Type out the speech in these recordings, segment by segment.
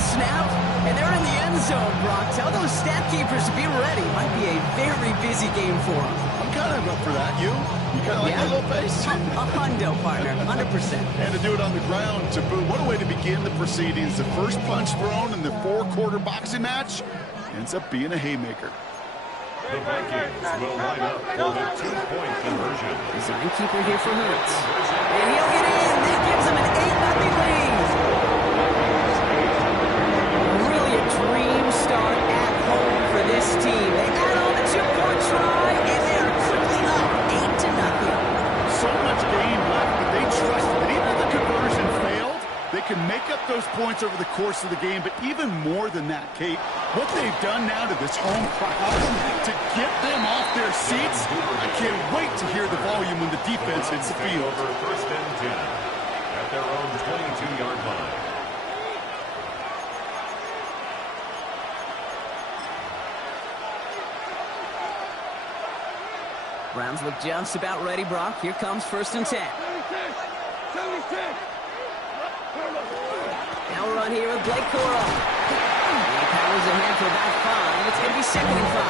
snapped, and they're in the end zone, Brock. Tell those stat keepers to be ready. Might be a very busy game for them. I'm kind of up for that. You kind of like that little pace? A hundo, partner, 100%. And to do it on the ground to boot. What a way to begin the proceedings. The first punch thrown in the 4-quarter boxing match ends up being a haymaker. The Vikings will line up for the 2-point conversion. Design keeper here for Hurts. And he'll get in. That gives him an 8-0 lead. Really a dream start at home for this team. They add on a 2-point try, and they are quickly up 8-0. So much game left, but they trust that even if the conversion failed, they can make up those points over the course of the game. But even more than that, Kate, what they've done now to this home crowd to get them off their seats, I can't wait to hear the volume when the defense hits the field. Over first and 10 at their own 22-yard line. Browns look just about ready, Brock. Here comes first and 10. Now we're on here with Blake Corum. He powers ahead for about 5. It's going to be 2nd and 5.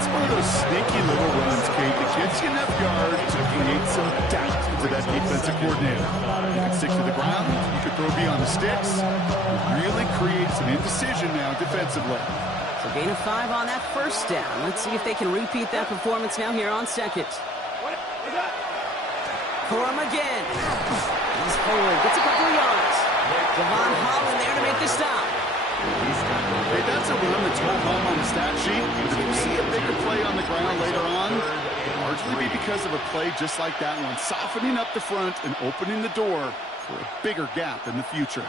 It's one of those sneaky little runs, Kate, that gets you enough yards to create some doubt into that defensive coordinator. You can stick to the ground. You can throw beyond the sticks. It really creates an indecision now defensively. So gain of 5 on that first down. Let's see if they can repeat that performance now here on second. Corum again. He's forward. Gets a couple of yards. Devon Holland there to make the stop. Hey, that's a run that's well home on the stat sheet. If you see a bigger play on the ground later on, it'll largely be because of a play just like that one, softening up the front and opening the door for a bigger gap in the future.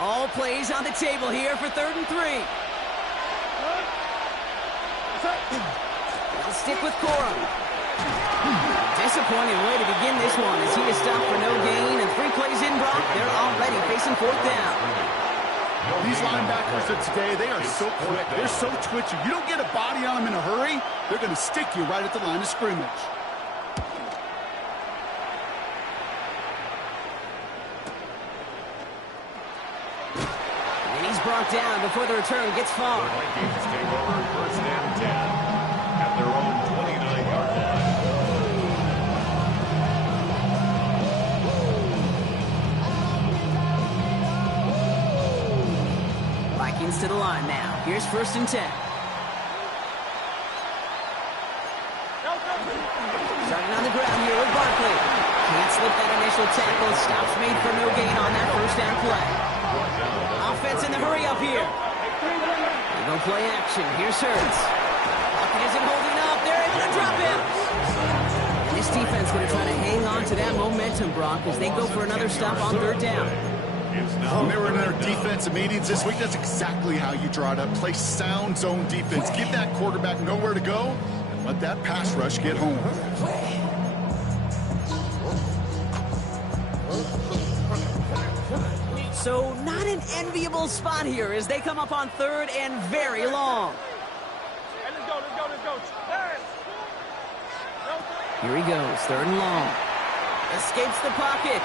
All plays on the table here for 3rd and 3. They'll stick with Corum. Disappointing way to begin this one as he is stopped for no gain, and 3 plays in, Brock. They're already facing 4th down. These linebackers of today, they are so quick. They're so twitchy. You don't get a body on them in a hurry, they're going to stick you right at the line of scrimmage. And he's brought down before the return gets far. The Vikings take over first and 10 at their own 29-yard line. Vikings to the line now. Here's first and 10. Starting on the ground here with Barkley. Can't slip that initial tackle. Stops made for no gain on that first down play. Offense in the hurry up here. They go play action. Here's Hurts. Pocket isn't holding up. They're able to drop him. And this defense going to try to hang on to that momentum, Brock, as they go for another stop on 3rd down. When they were in their defensive meetings this week, that's exactly how you draw it up. Play sound zone defense. Give that quarterback nowhere to go, and let that pass rush get home. So not an enviable spot here as they come up on 3rd and very long. Here he goes, 3rd and long. Escapes the pocket.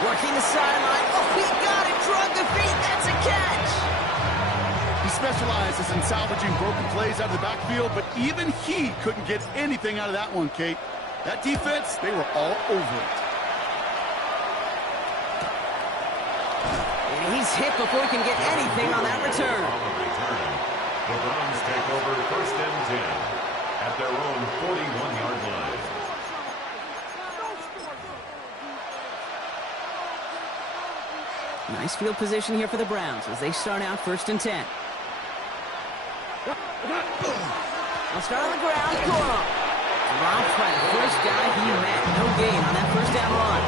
Working the sideline. Oh, he got it. Drug the feet. That's a catch. He specializes in salvaging broken plays out of the backfield, but even he couldn't get anything out of that one, Kate. That defense, they were all over it. And he's hit before he can get anything on that return. The Browns take over first and 10 at their own 41-yard line. Nice field position here for the Browns as they start out first and 10. They'll start on the ground. Corum drops by the first guy he met. No gain on that first down run.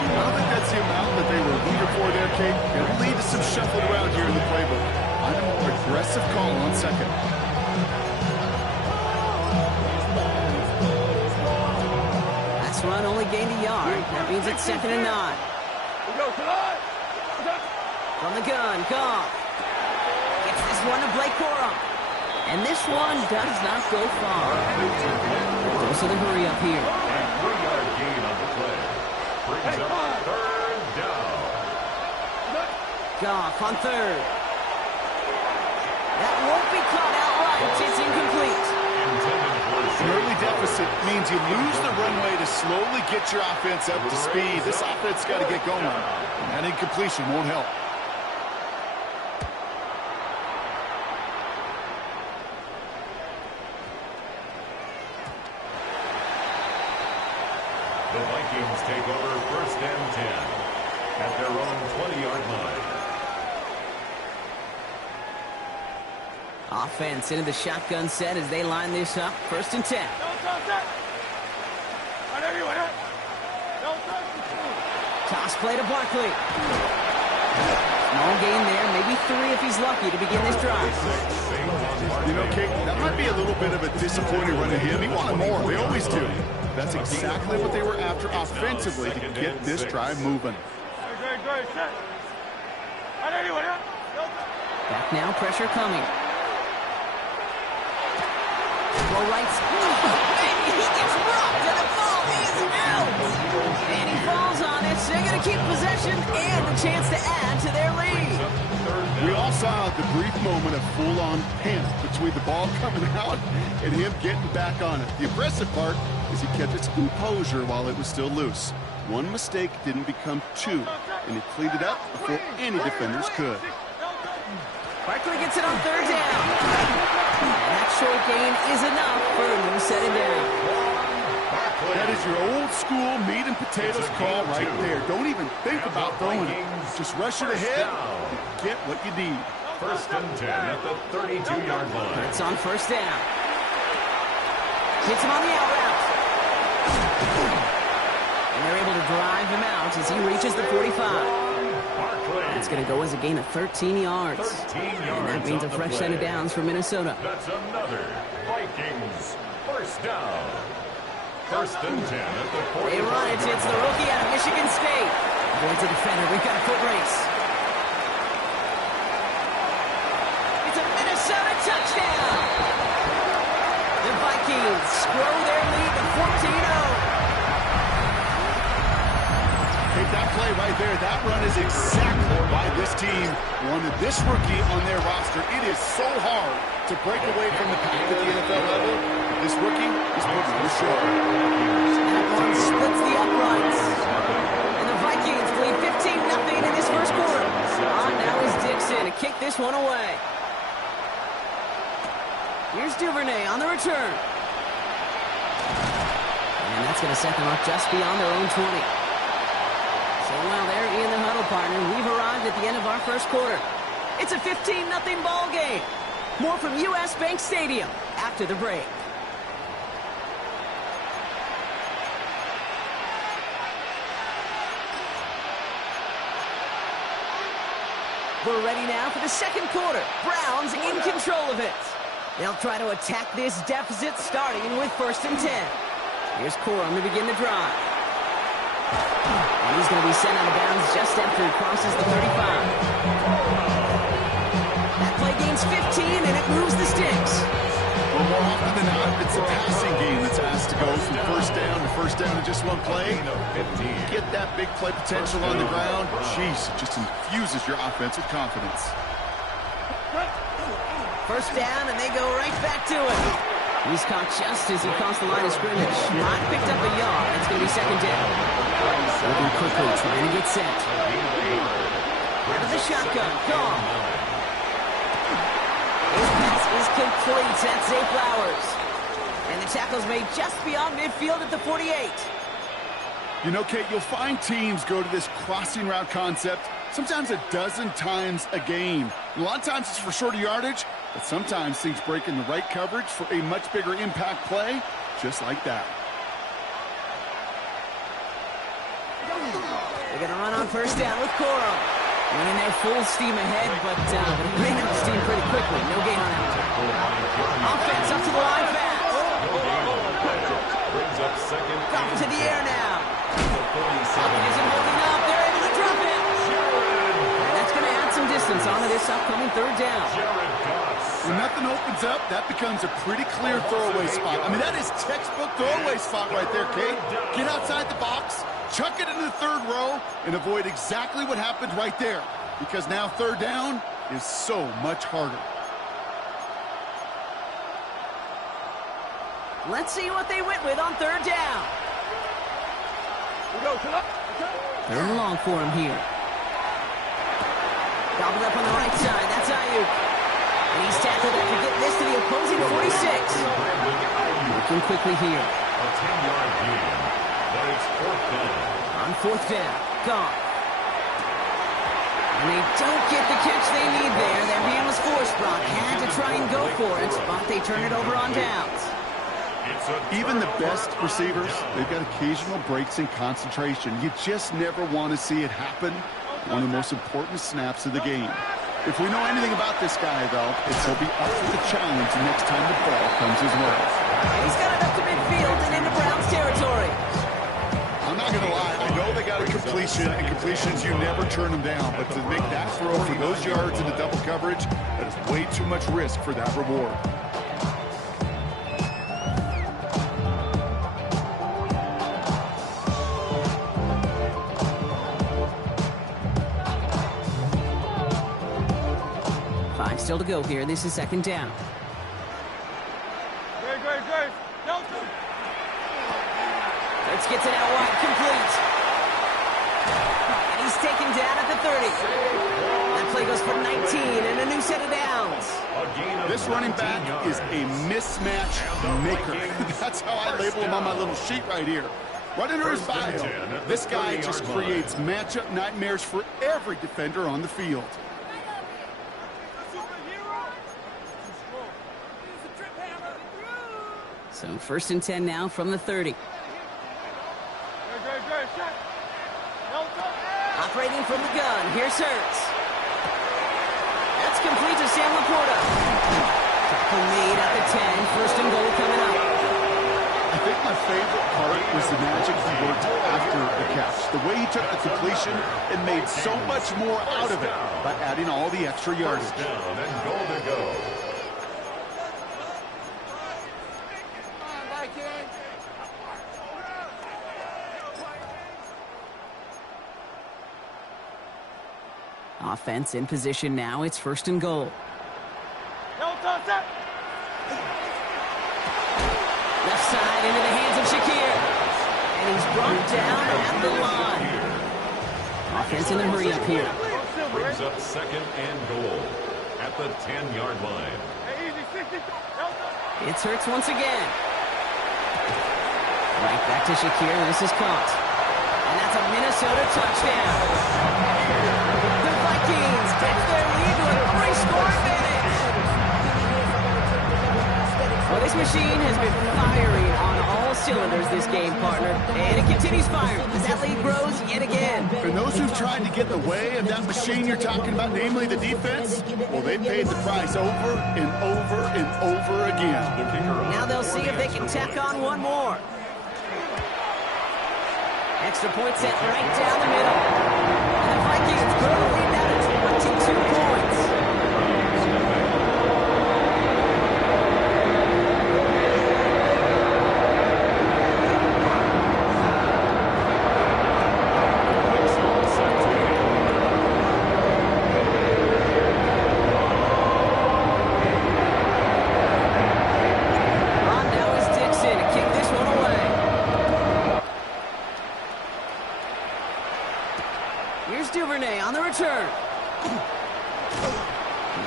I don't think that's the amount that they were looking for there, Kate. It'll lead to some shuffling around here in the playbook. Find a more aggressive call on 2nd. That's run only gained a yard. That means it's 2nd and 9. From the gun, Goff. Gets this one to Blake Corum. And this one does not go far. Goes to the hurry up here. And 3-yard gain on the play. Brings up off on third. That won't be caught outright. It's incomplete. An early deficit means you lose the runway to slowly get your offense up to speed. This offense got to get going. That incompletion won't help. The Vikings take over first and 10 at their own 20-yard line. Offense into the shotgun set as they line this up. First and 10. Toss play to Barkley. Small gain there, maybe 3 if he's lucky to begin this drive. You know, Kate, that might be a little bit of a disappointing run of him. He wanted more. They always do. That's exactly what they were after offensively to get this drive moving. Back now, pressure coming. Throw right. And he gets rocked, and the ball is out. And he falls on it. So they're going to keep possession and a chance to add to their lead. We all saw the brief moment of full-on panic between the ball coming out and him getting back on it. The impressive part is he kept his composure while it was still loose. One mistake didn't become 2, and he cleaned it up before any defenders could. Barkley gets it on third down. And that short gain is enough for him to set it down. That is your old school meat and potatoes call right there. Don't even think about throwing it. Just rush it ahead and get what you need. First and 10 at the 32-yard line. It's on first down. Hits him on the out route. And they're able to drive him out as he reaches the 45. It's going to go as a gain of 13 yards. And that means a fresh set of downs for Minnesota. That's another Vikings first down. First and 10 at the 45. They run it. It's the rookie out of Michigan State. Avoids a defender. We've got a foot race. It's a Minnesota touchdown. The Vikings grow their lead to 14-0. That play right there, that run is exactly why this team wanted this rookie on their roster. It is so hard to break away from the pack at the NFL level. This rookie is putting on the show. That one splits the uprights. And the Vikings lead 15-0 in this first quarter. Now is Dixon to kick this one away. Here's Duvernay on the return. And that's going to set them up just beyond their own 20. So while they're in the huddle, partner, we've arrived at the end of our first quarter. It's a 15-0 ball game. More from U.S. Bank Stadium after the break. We're ready now for the second quarter. Browns in control of it. They'll try to attack this deficit starting with first and 10. Here's Corum to begin the drive. And he's going to be sent out of bounds just after he crosses the 35. That play gains 15, and it moves the sticks. Well, more often than not, it's a passing game that's asked to go from first down in just one play. Get that big play potential on the ground. Jeez, it just infuses your offense with confidence. First down, and they go right back to it. He's caught just as he crossed the line of scrimmage. Not picked up a yard. It's going to be second down. Moving quickly, trying to get set. Out of the shotgun. Gone. His pass is complete. That's Zay Flowers. And the tackle's made just beyond midfield at the 48. You know, Kate, you'll find teams go to this crossing route concept sometimes a dozen times a game. A lot of times it's for shorter yardage, but sometimes things break in the right coverage for a much bigger impact play, just like that. They're going to run on first down with Corum. Running there full steam ahead, but he ran out of steam pretty quickly. No gain on that. Offense up to the line pass. Drop to the air now. Falcon isn't holding up. They're able to drop it. And that's going to add some distance onto this upcoming third down. When nothing opens up, that becomes a pretty clear throwaway spot. I mean, that is textbook throwaway spot right there, Kate. Get outside the box, chuck it into the third row, and avoid exactly what happened right there. because now third down is so much harder. Let's see what they went with on third down. Third and long for him here. Gobbled up on the right side. That's Ayuk. And he's tackled after getting this to the opposing 46. Looking quickly here. A 10-yard gain, but it's fourth down. On fourth down, Goff. And they don't get the catch they need there. Their hand was forced. Brock had to try and go for it, but they turn it over on downs. Even the best receivers, they've got occasional breaks in concentration. You just never want to see it happen. One of the most important snaps of the game. If we know anything about this guy, though, it's he'll be up for the challenge the next time the ball comes his way. And he's got it up to midfield and into Browns territory. I'm not going to lie. I know they got a completion, and completions, you never turn them down. But to make that throw for those yards into double coverage, that is way too much risk for that reward. Still to go here. This is second down. Let's get it out wide. Complete. And he's taken down at the 30. That play goes for 19 and a new set of downs. This running back is a mismatch maker. That's how I label him on my little sheet right here. Right under his bio, this guy just creates matchup nightmares for every defender on the field. So first and 10 now from the 30. Operating from the gun. Here's Hurts. That's complete to Sam Laporta. Tackle made at the 10. First and goal coming up. I think my favorite part was the magic he worked after the catch. The way he took the completion and made so much more out of it by adding all the extra yardage. First down and goal to go. Offense in position now. It's first and goal. Left side into the hands of Shakir. And he's brought down at the line. Offense in the hurry up here. Brings up second and goal at the 10-yard line. It's Hurts once again. Right back to Shakir. This is caught. And that's a Minnesota touchdown. The Vikings take their lead to a 3-score advantage. Well, this machine has been firing on all cylinders this game, partner. And it continues firing as that lead grows yet again. For those who've tried to get in the way of that machine you're talking about, namely the defense, well, they paid the price over and over and over again. Now they'll see if they can tack on one more. Extra point set right down the middle. And the Vikings grow the lead now to 22 points. On now is Dixon to kick this one away. Here's Duvernay on the return.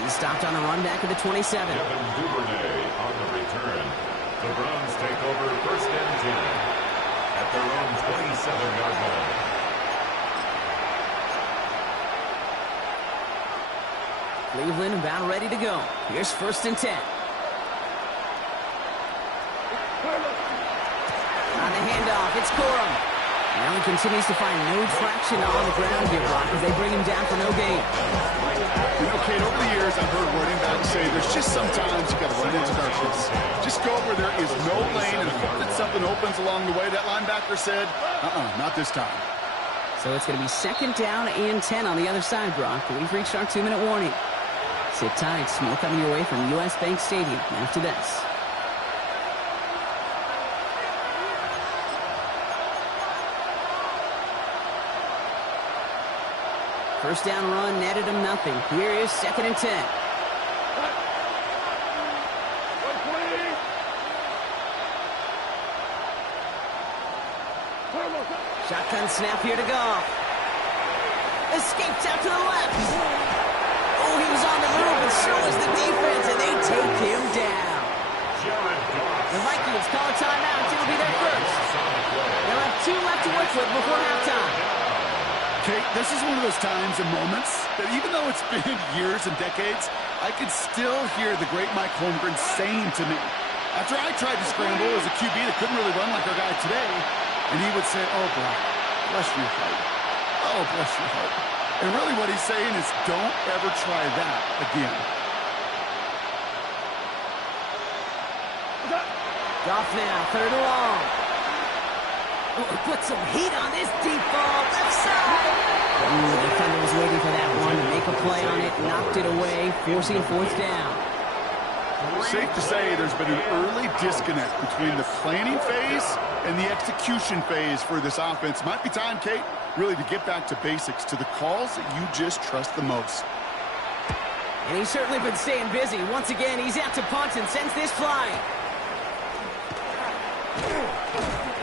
He's stopped on a run back at the 27. Kevin Duvernay on the return. The Browns take over first and 10 at their own 27-yard line. Cleveland about ready to go. Here's first and 10. On the handoff, it's Corum. Now he continues to find no traction on the ground here, Brock, as they bring him down for no gain. You know, Kate, over the years, I've heard running backs say there's just sometimes you got to run into darkness. Just go where there is no lane, and if something opens along the way, that linebacker said, not this time. So it's going to be second down and 10 on the other side, Brock. We've reached our 2-minute warning. Sit tight. More coming your way from U.S. Bank Stadium after this. First down run netted him nothing. Here is 2nd and 10. Shotgun snap here to Goff. Escapes out to the left. Oh, he was on the move, and so is the defense, and they take him down. The Vikings call a timeout. It'll be their first. They'll have 2 left to work with before halftime. Kate, this is one of those times and moments that even though it's been years and decades, I could still hear the great Mike Holmgren saying to me, after I tried to scramble as a QB that couldn't really run like our guy today, and he would say, oh, Brock, bless your heart. Oh, bless your heart. And really what he's saying is don't ever try that again. Goff now, 3rd and long. Oh, put some heat on this deep ball, left side. Ooh, the defender was waiting for that one to make a play on it, knocked it away, forcing 4th down. Safe to say there's been an early disconnect between the planning phase and the execution phase for this offense. Might be time, Kate, really to get back to basics, to the calls that you just trust the most. And he's certainly been staying busy. Once again, he's out to punt and sends this flying.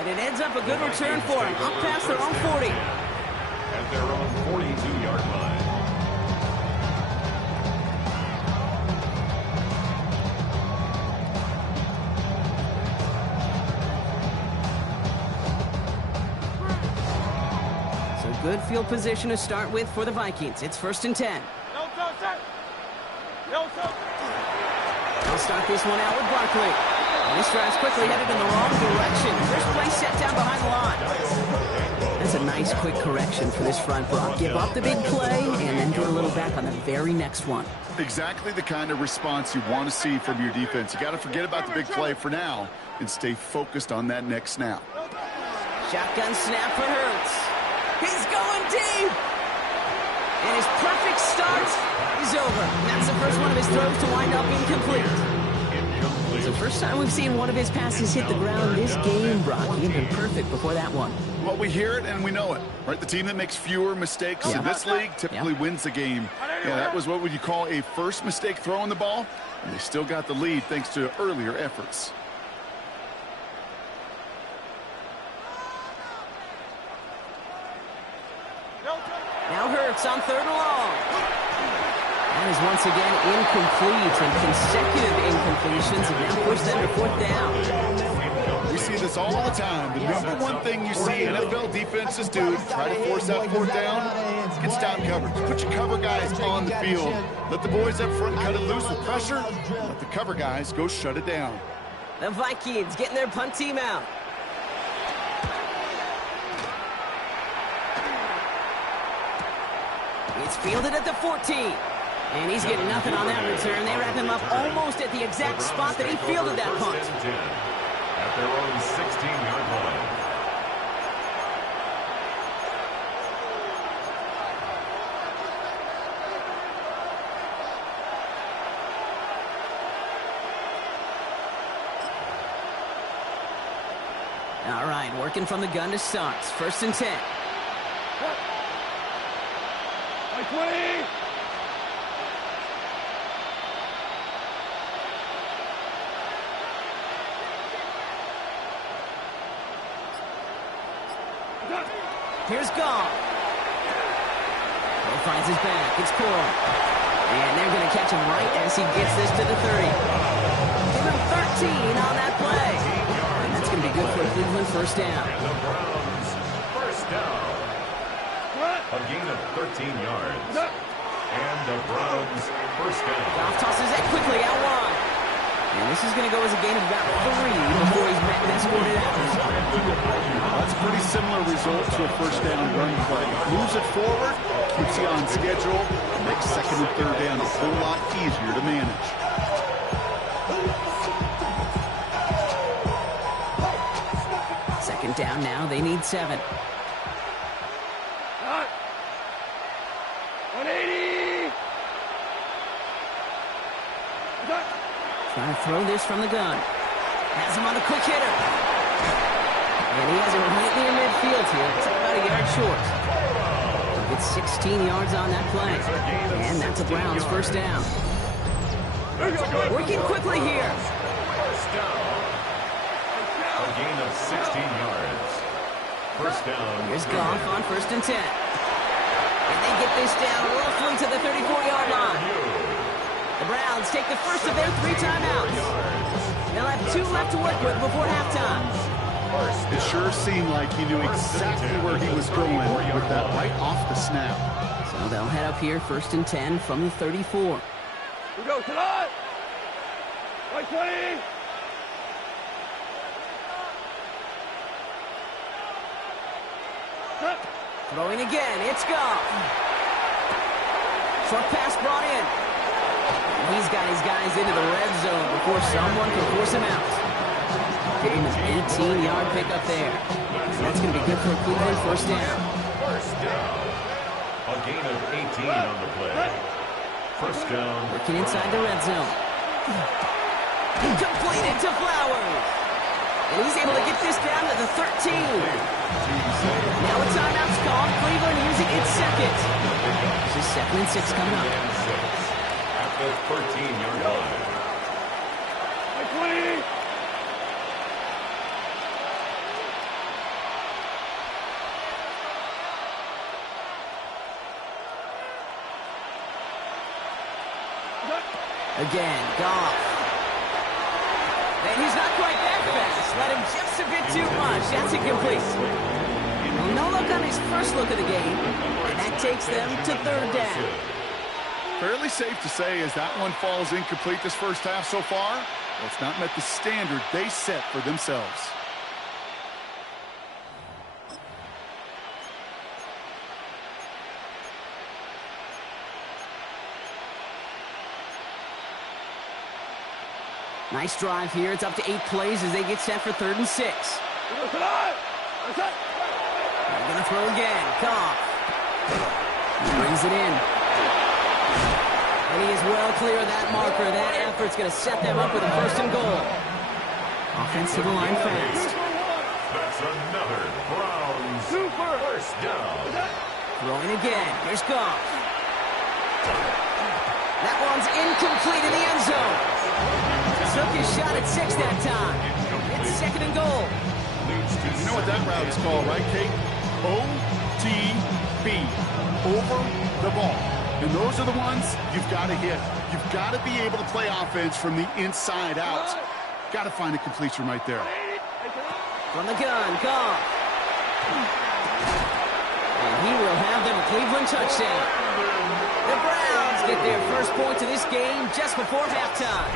And it ends up a good return for him, up past their own 40. At their own 42-yard line. So good field position to start with for the Vikings. It's 1st and 10. They'll start this one out with Barkley. And this drive's quickly headed in the wrong direction. First play set down behind the line. That's a nice quick correction for this front, Brock. Give up the big play and then get a little back on the very next one. Exactly the kind of response you want to see from your defense. You got to forget about the big play for now and stay focused on that next snap. Shotgun snap for Hurts. He's going deep. And his perfect start is over. And that's the first one of his throws to wind up incomplete. It's the first time we've seen one of his passes hit the ground this game, Brock. He had been perfect before that one. Well, we hear it and we know it, right? The team that makes fewer mistakes in this league typically wins the game. Yeah, that was what would you call a first mistake throwing the ball, and they still got the lead thanks to earlier efforts. Now Hurts on 3rd and long. That is once again incomplete, and consecutive incompletions have now pushed them to 4th down. We see this all the time. The number one thing you see NFL defenses do to try to force that 4th down, get stop coverage. Put your cover guys on the field. Let the boys up front cut it loose with pressure. Let the cover guys go shut it down. The Vikings getting their punt team out. It's fielded at the 14. And he's getting nothing on that return. They wrap him up almost at the exact spot that he fielded that punt. At their own 16-yard line. All right, working from the gun to start. 1st and 10. Here's Goff. He finds his back. It's Cole. And they're going to catch him right as he gets this to the 30. Give him 13 on that play. And that's going to be good for a Cleveland 1st down. And the Browns, 1st down. A gain of 13 yards. And the Browns, 1st down. Goff tosses that quickly out wide. And this is going to go as a gain of about 3 before he's met and escorted out. That's a pretty similar result to a 1st down run play. Moves it forward, keeps you on schedule, makes 2nd and 3rd down a whole lot easier to manage. Second down now, they need 7. 180! Trying to throw this from the gun. Has him on a quick hitter. And he has it right near midfield here. It's about a yard short. He'll get 16 yards on that play. And that's a Browns first down. Working quickly here. First down. A gain of 16 yards. First down. Here's Goff on 1st and 10. And they get this down roughly to the 34-yard line. The Browns take the first of their 3 timeouts. They'll have 2 left to work with before halftime. It sure seemed like he knew exactly where he was going with that right off the snap. So they'll head up here 1st and 10 from the 34. We go tonight. Right 20. Throwing again, it's Goff. Short pass brought in. He's got his guys into the red zone before someone can force him out. Give him an 18-yard pickup there. That's going to be good for Cleveland first down. First down. A gain of 18 on the play. First down. Working inside the red zone. Completed to Flowers. And he's able to get this down to the 13. Now a timeout's called. Cleveland using its second. This is 2nd and 6 coming up. At the 13-yard line. Right 20. Again, Goff. And he's not quite that fast. Let him just a bit too much. That's incomplete. Well, no look on his first look of the game. And that takes them to 3rd down. Fairly safe to say as that one falls incomplete this first half so far, well, it's not met the standard they set for themselves. Nice drive here. It's up to 8 plays as they get set for 3rd and 6. We go tonight. They're going to throw again. Goff. Brings it in. And he is well clear of that marker. That effort's going to set them up with a 1st and goal. Offensive line fast. That's another Browns first down. Throwing again. Here's Goff. That one's incomplete in the end zone. Took his shot at 6 that time. It's 2nd and goal. You know what that route is called, right, Kate? OTB. Over the ball. And those are the ones you've got to hit. You've got to be able to play offense from the inside out. Got to find a completion right there. From the gun, Goff. And he will have them a Cleveland touchdown. The Browns get their first points of this game just before halftime.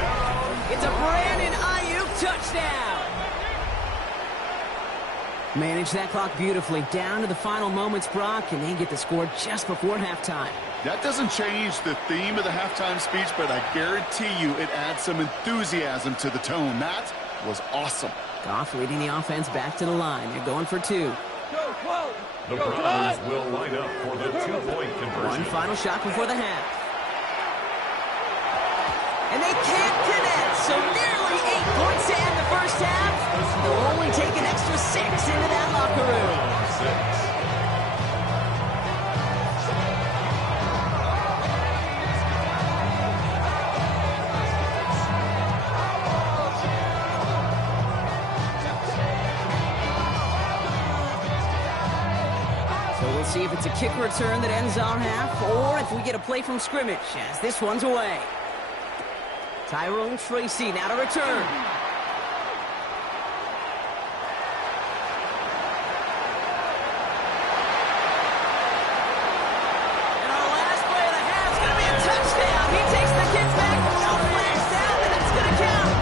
It's a Brandon Ayuk touchdown. Manage that clock beautifully down to the final moments, Brock, and they get the score just before halftime. That doesn't change the theme of the halftime speech, but I guarantee you it adds some enthusiasm to the tone. That was awesome. Goff leading the offense back to the line. They're going for 2. The Browns will line up for the 2-point conversion. One final shot before the half. And they can't connect, so nearly 8 points to end the first half. They'll only take an extra 6 into that locker room. 6. We'll see if it's a kick return that ends our half, or if we get a play from scrimmage, as this one's away. Tyrone Tracy now to return. And our last play of the half is going to be a touchdown. He takes the kick back, no flags down, and it's going to count.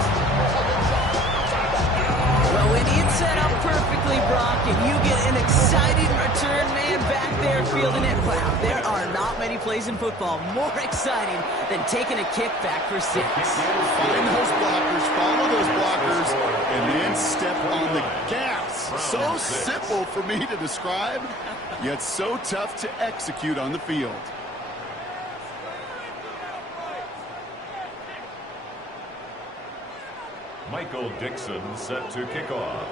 Well, when it's set up perfectly, Brock, and you get an exciting return man back there fielding it, wow, there are not many plays in football more exciting than taking a kick back for 6. Find those blockers, follow those blockers, and then step on the gas. So simple for me to describe, yet so tough to execute on the field. Michael Dixon set to kick off.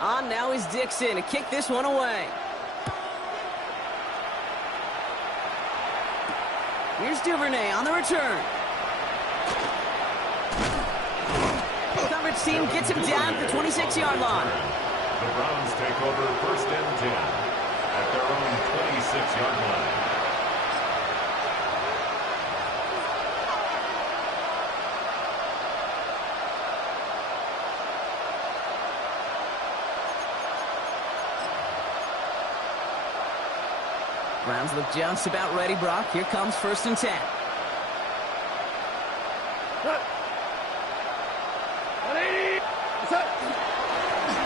On now is Dixon to kick this one away. Here's Duvernay on the return. Coverage team gets him down at the 26-yard line. The Browns take over 1st and 10 at their own 26-yard line. Browns look just about ready, Brock. Here comes 1st and 10.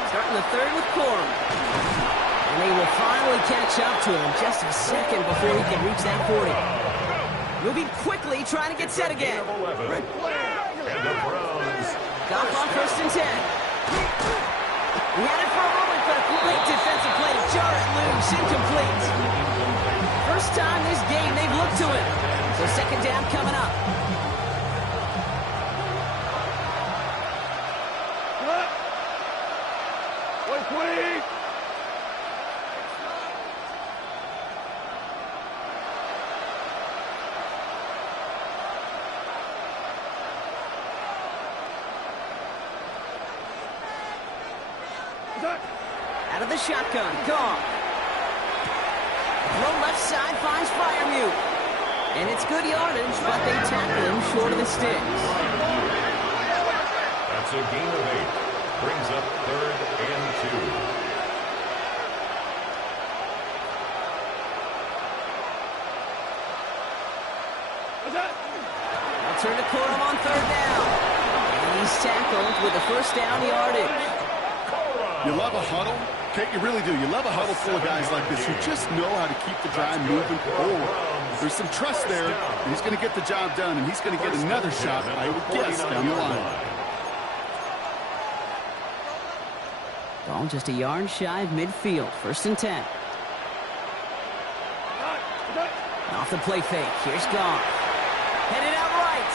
Starting the third with Corum. And they will finally catch up to him just a second before he can reach that 40. Moving quickly, trying to get set again. And the Browns. Goff on 1st and 10. He had it for a moment, but a great defensive play to jar it loose. Incomplete. First time this game they've looked to him. So 2nd down coming up. Out of the shotgun, Goff. Throw left side finds Freiermuth. And it's good yardage, but they tackle him short of the sticks. That's a gain of 8. Brings up 3rd and 2. I'll turn to Corum on 3rd down. And he's tackled with the 1st down yardage. You love a huddle? Kate, you really do. You love a huddle full of guys like this who just know how to keep the drive moving forward. There's some trust there, and he's going to get the job done, and he's going to get another shot, I would guess, down the line. Ball just a yard shy of midfield. 1st and 10. Off the play fake. Here's Goff. Headed out right.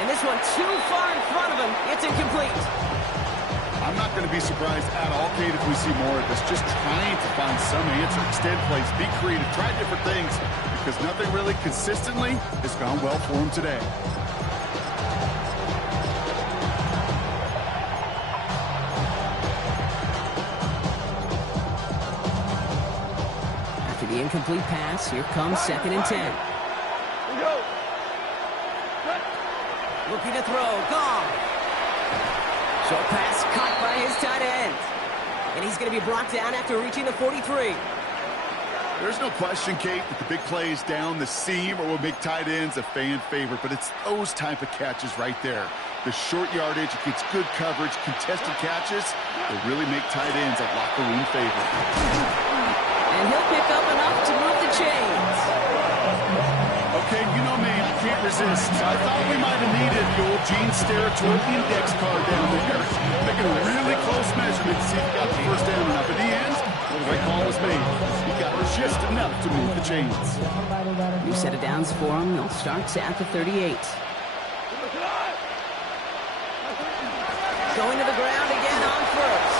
And this one too far in front of him. It's incomplete. I'm not going to be surprised at all, Kate, if we see more of this. Just trying to find some answer. Extend plays, be creative, try different things, because nothing really consistently has gone well for him today. After the incomplete pass, here comes 2nd and 10. Looking to throw. Goff. Short pass caught by his tight end. And he's going to be brought down after reaching the 43. There's no question, Kate, that the big plays down the seam are what make tight ends a fan favorite, but it's those type of catches right there. The short yardage, it gets good coverage, contested catches, they really make tight ends a locker room favorite. And he'll pick up enough to move the chains. Okay, you know me, I can't resist. I thought we might have needed the old Gene Steratore index card down there. Making a really close measurement to see if he got the 1st down or not. But in the end, the right call was made. He got just enough to move the chains. New set of downs for him. They'll start at the 38. Going to the ground again on 1st.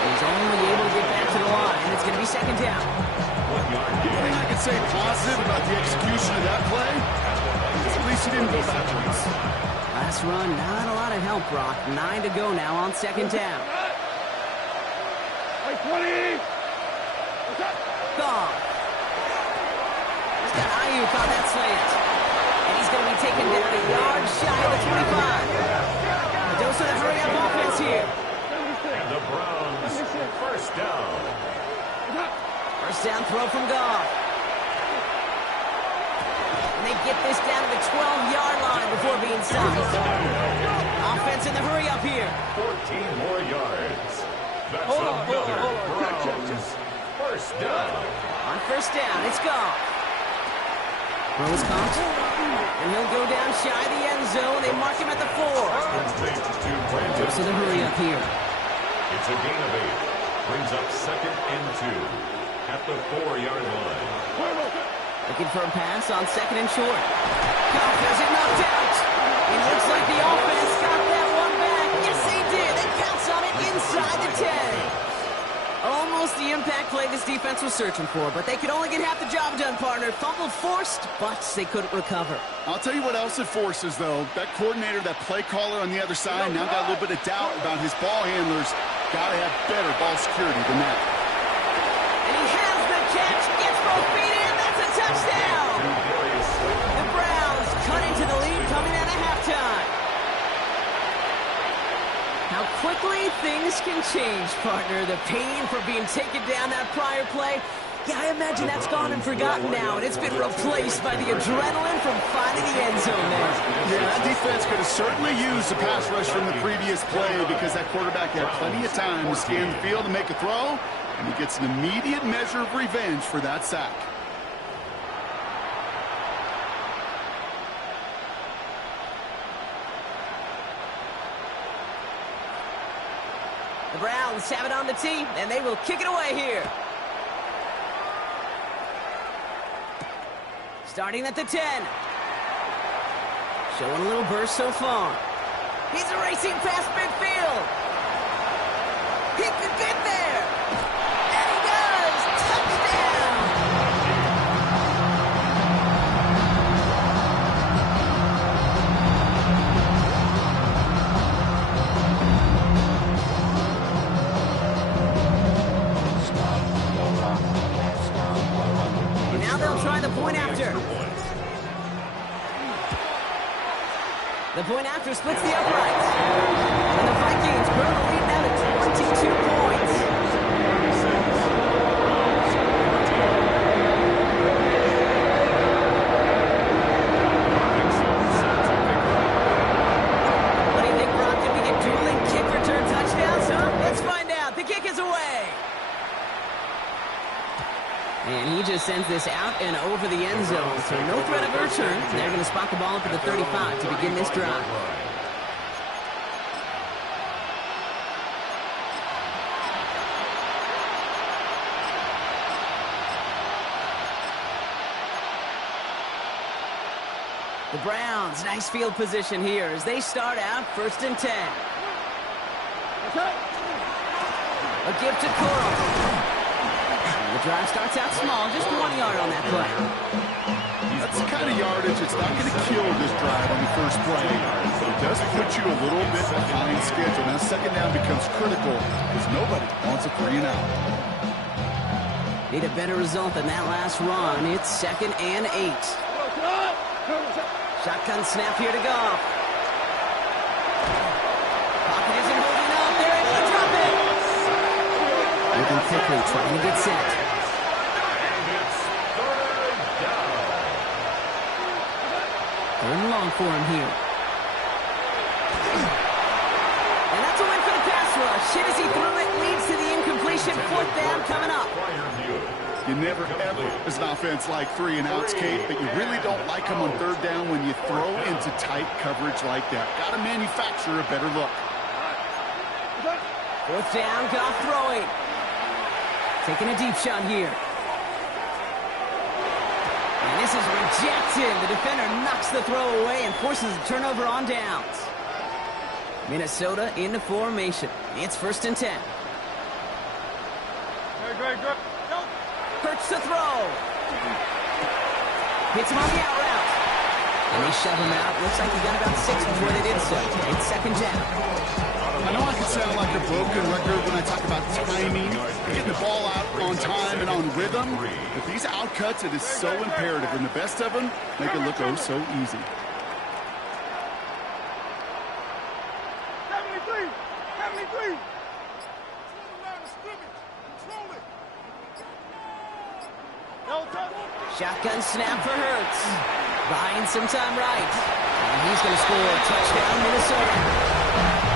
He's only able to get back to the line, and it's going to be 2nd down. The thing I can say positive about the execution of that play is at least he didn't go backwards. Last run, not a lot of help, Brock. 9 to go now on 2nd down. Goff. He's got Ayuk on that slant. And he's going to be taken down a yard shy of the 25. A dose of the hurry-up offense here. And the Browns 1st down. 1st down throw from Goff. And they get this down to the 12-yard line before being stopped. Offense in the hurry-up here. 14 more yards. That's another Browns 1st down. On 1st down, it's Goff. Throws caught. And he'll go down shy of the end zone. They mark him at the 4. Complete So the hurry-up here. It's a gain of 8. Brings up 2nd and 2 at the 4-yard line. Looking for a pass on 2nd and short. Goff has it knocked out. It looks like the offense got that one back. Yes, they did. They pounce on it inside the 10. Almost almost the impact play this defense was searching for, but they could only get half the job done, partner. Fumbled forced, but they couldn't recover. I'll tell you what else it forces, though. That coordinator, that play caller on the other side, now got a little bit of doubt about his ball handlers. Got to have better ball security than that. And he has the catch, gets both feet in, that's a touchdown! The Browns cut into the lead coming out of halftime. How quickly things can change, partner. The pain for being taken down that prior play, yeah, I imagine that's gone and forgotten now, and it's been replaced by the adrenaline from finding the end zone there. Yeah, that defense could have certainly used the pass rush from the previous play because that quarterback had plenty of time to scan the field and make a throw, and he gets an immediate measure of revenge for that sack. The Browns have it on the tee, and they will kick it away here. Starting at the 10. Showing a little burst so far. He's racing past midfield. He could get there. And he does. Touchdown. And now they'll try the point after. The point after splits the uprights. And the Vikings grow the lead now to 22 points. What do you think, Brock? Did we get dueling kick return touchdowns, huh? Let's find out. The kick is away. And he just sends this out and over the end zone. So no threat of a return. They're going to spot the ball up at the 35 to begin this drive. The Browns, nice field position here as they start out 1st and 10. A give to Coral. The drive starts out small, just 1 yard on that play. That's the kind of yardage that's not going to kill this drive on the first play. It does put you a little bit behind schedule. Now, second down becomes critical because nobody wants a 3 and out. Need a better result than that last run. It's 2nd and 8. Shotgun snap here to Goff. Pocket isn't holding up. They're able to drop it. Looking quickly, trying to get set. Third and long for him here. And that's a win for the pass rush. Hit as he threw it, leads to the incompletion. 4th down coming up. You never, ever, as an offense, like 3 and outs, Kate, but you really don't like them on 3rd down when you throw into tight coverage like that. Got to manufacture a better look. 4th down, Goff throwing. Taking a deep shot here. And this is rejected. The defender knocks the throw away and forces a turnover on downs. Minnesota into formation. It's 1st and 10. Hurts to throw. Hits him on the out route. And they shove him out. Looks like he got about 6 before they did so. It's 2nd down. I know I can sound like a broken record when I talk about timing, getting the ball out on time and on rhythm, but these outcuts, it is so imperative, and the best of them make it look oh so easy. 73! 73! Shotgun snap for Hurts. Buying some time right. And he's going to score a touchdown, Minnesota.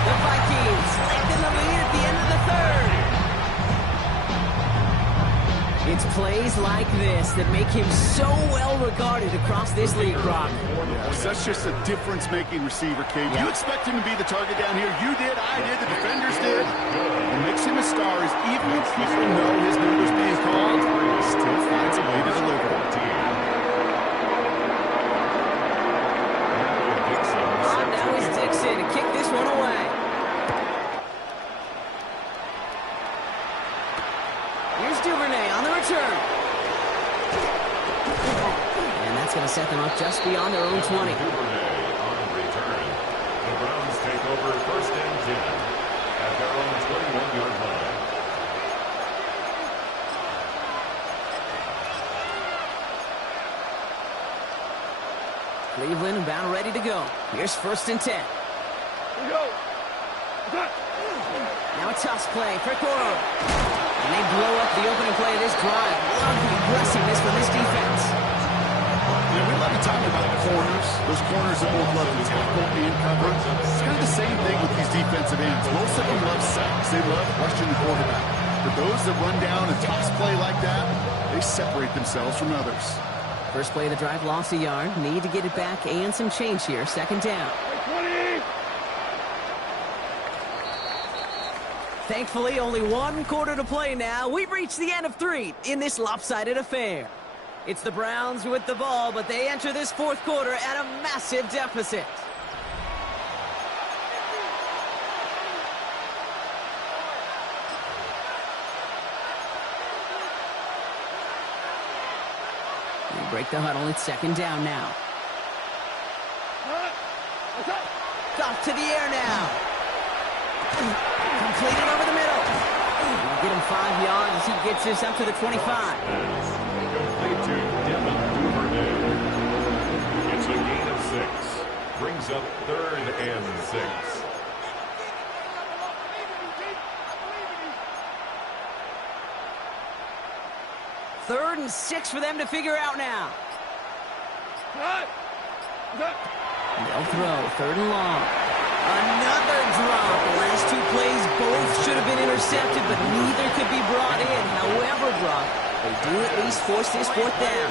The Vikings lengthen the lead at the end of the 3rd. It's plays like this that make him so well regarded across this league, Brock. Yes, that's just a difference-making receiver, Kate. You expect him to be the target down here. You did, I did, the defenders did. What makes him a star is even when people know his number's being called, he still finds a way to deliver. Now is Dixon to kick this one away. Duvernay on the return. And that's going to set them up just beyond their own 20. Duvernay on return. The Browns take over first and 10 at their own 21-yard line. Cleveland about ready to go. Here's first and 10. Here we go. Now a toss play for Coro. And they blow up the opening play of this drive. Love the aggressiveness from this defense. You know, we love to talk about corners. Those corners that both love to tackle and cover. It's kind of the same thing with these defensive ends. Most of them love sacks. They love rushing the quarterback. But those that run down a toss play like that, they separate themselves from others. First play of the drive, lost a yard. Need to get it back and some change here. Second down. 20. Thankfully, only one quarter to play now. We've reached the end of 3 in this lopsided affair. It's the Browns with the ball, but they enter this fourth quarter at a massive deficit. We break the huddle. It's second down now. Off to the air now. Completed over the middle. We'll get him 5 yards as he gets this up to the 25. Complete to Devin Duvernay. It's a gain of 6. Brings up third and 6. Third and 6 for them to figure out now. They'll throw. Third and long. Another drop. The last 2 plays both should have been intercepted, but neither could be brought in. However, Brock, they do at least force this fourth down.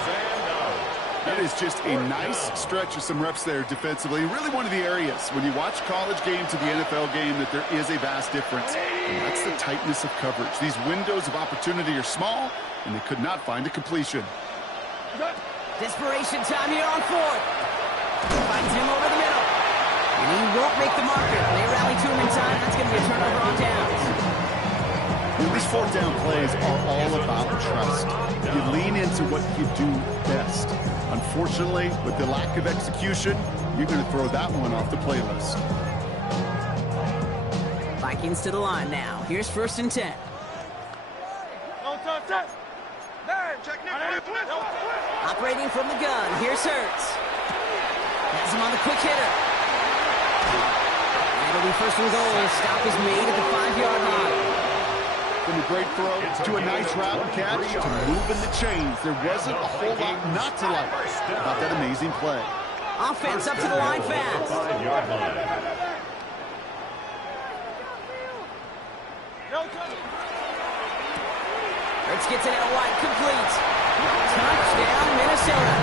That is just a nice stretch of some reps there defensively. Really one of the areas when you watch college game to the NFL game that there is a vast difference. And that's the tightness of coverage. These windows of opportunity are small, and they could not find a completion. Desperation time here on fourth. Finds him over the middle. And he won't make the marker. They rally to him in time. That's going to be a turnover on downs. These fourth down plays are all about trust. You lean into what you do best. Unfortunately, with the lack of execution, you're going to throw that one off the playlist. Vikings to the line now. Here's first and 10. Operating from the gun. Here's Hurts. Has him on the quick hitter. It'll be first and goal. Stop is made at the 5-yard line. From a great throw to a nice route and catch to moving the chains. There wasn't a whole lot not to like about that amazing play. Offense up to the line fast. 5-yard line. Hurts gets it out wide, complete. Touchdown, Minnesota.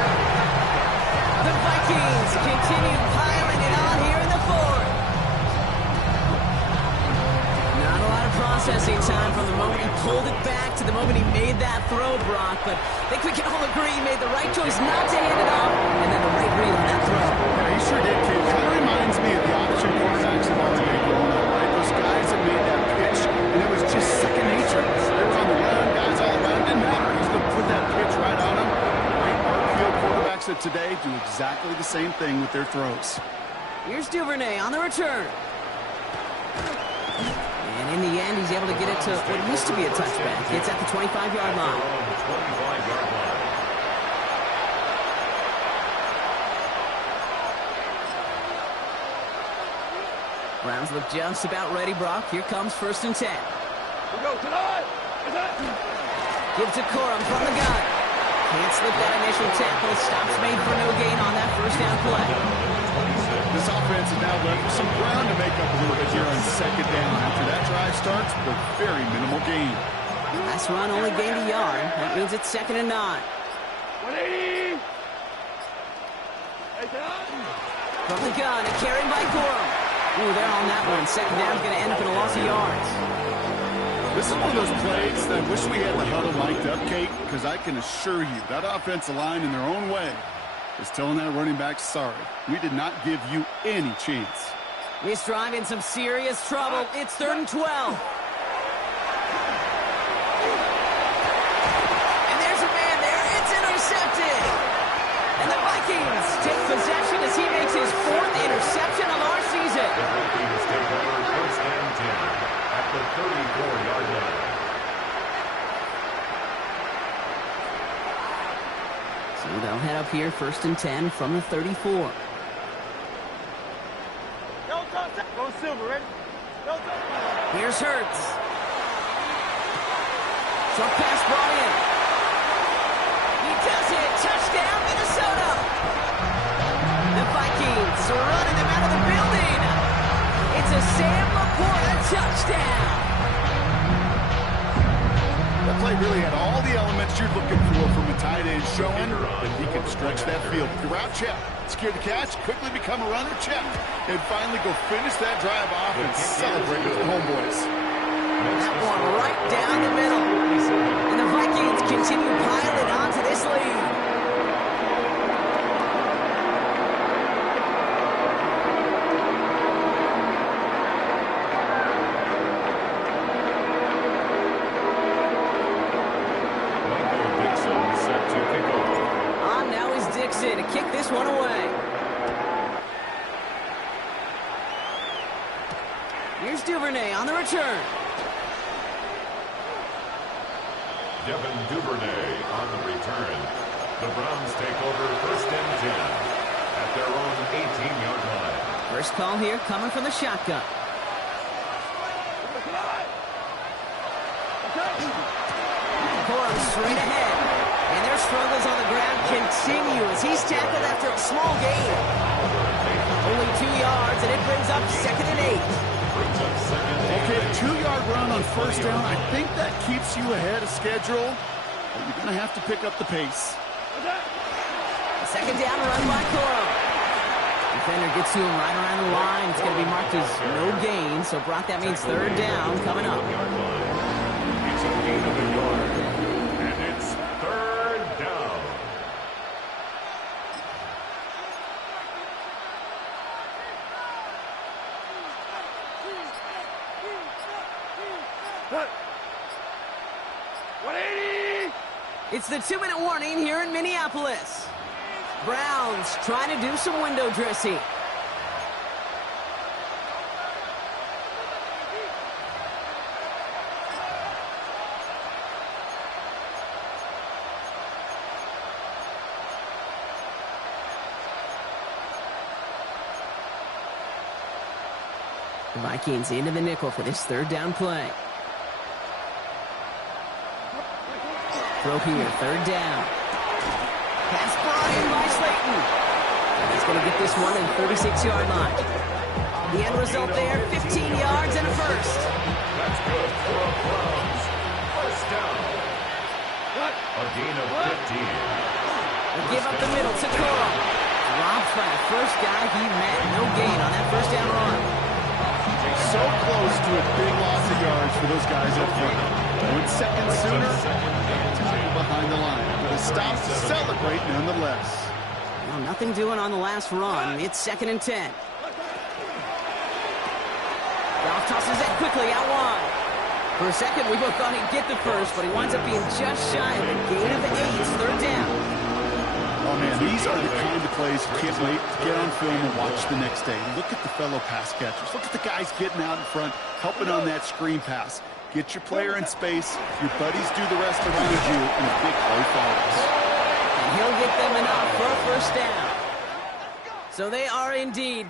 The Vikings continue piling it on here in the fourth. Not a lot of processing time from the moment he pulled it back to the moment he made that throw, Brock. But I think we can all agree he made the right choice not to hand it off, and then the right read on that throw. Yeah, he sure did, kid. Kind of reminds me of the option quarterbacks of our day growing up, right? Those guys that made that pitch, and it was just second nature. They were on the run, guys all around. Didn't matter. He's going to put that pitch right on them. Right? RPO quarterbacks of today do exactly the same thing with their throws. Here's Duvernay on the return. And in the end, he's able to get it to what used to be a touchback. It's at the 25-yard line. 25-yard line. Browns look just about ready, Brock. Here comes first and 10. Gives to Corum from the gun. Can't slip that initial tackle. Stops made for no gain on that first down play. This offense is now left with some ground to make up a little bit here on second down. After that drive starts with a very minimal gain. Last run only gained a yard. That means it's second and 9. 180. From the gun, a carry by Corum. Ooh, they're on that one. Second down's going to end up in a loss of yards. This is one of those plays that I wish we had the huddle mic'd up, Kate, because I can assure you that offensive line in their own way is telling that running back, sorry, we did not give you any chance. This drive in some serious trouble. It's third and 12. They'll head up here, 1st and 10 from the 34. Go Silver, ready? Here's Hurts. Short pass brought in. He does it. Touchdown, Minnesota. The Vikings are running them out of the building. It's a Sam Laporta touchdown. That play really had all the elements you're looking for from a tight end, showing that he can stretch that field. The route check, secure the catch, quickly become a runner check, and finally go finish that drive off and celebrate with the homeboys. That one right down the middle. And the Vikings continue piling on to this lead. To kick this one away. Here's Duvernay on the return. Devin Duvernay on the return. The Browns take over 1st and 10 at their own 18-yard line. First call here coming from the shotgun. Corum straight ahead. And their struggles on the ground continue as he's tackled after a small gain. Only 2 yards, and it brings up 2nd and 8. Okay, 2-yard run on 1st down. I think that keeps you ahead of schedule, but you're going to have to pick up the pace. 2nd down run by Corum. Defender gets to him right around the line. It's going to be marked as no gain, so Brock, that means 3rd down coming up. It's a gain of a yard, and it's 3rd down. It's the 2-minute warning here in Minneapolis. Browns trying to do some window dressing. The Vikings into the nickel for this 3rd down play. Throw here, 3rd down. Pass brought in by Slayton. He's going to get this one in the 36-yard line. The end result there, 15 yards and a first. That's good for the Browns. 1st down. A gain of 15. They give up the middle to Corum. Dropped by the first guy he met. No gain on that 1st down run. So close to a big loss of yards for those guys up front. 1 second sooner, tackle behind the line. But a stop to celebrate nonetheless. Well, nothing doing on the last run. It's 2nd and 10. Goff tosses that quickly out wide. For a second, we both thought he'd get the first, but he winds up being just shy of a gain of 8. 3rd down. Oh, man, these are the kind of plays you can't wait to get on film and watch the next day. Look at the fellow pass catchers. Look at the guys getting out in front, helping on that screen pass. Get your player in space. Your buddies do the rest around you, and a big play follows. And he'll get them enough for a 1st down. So they are indeed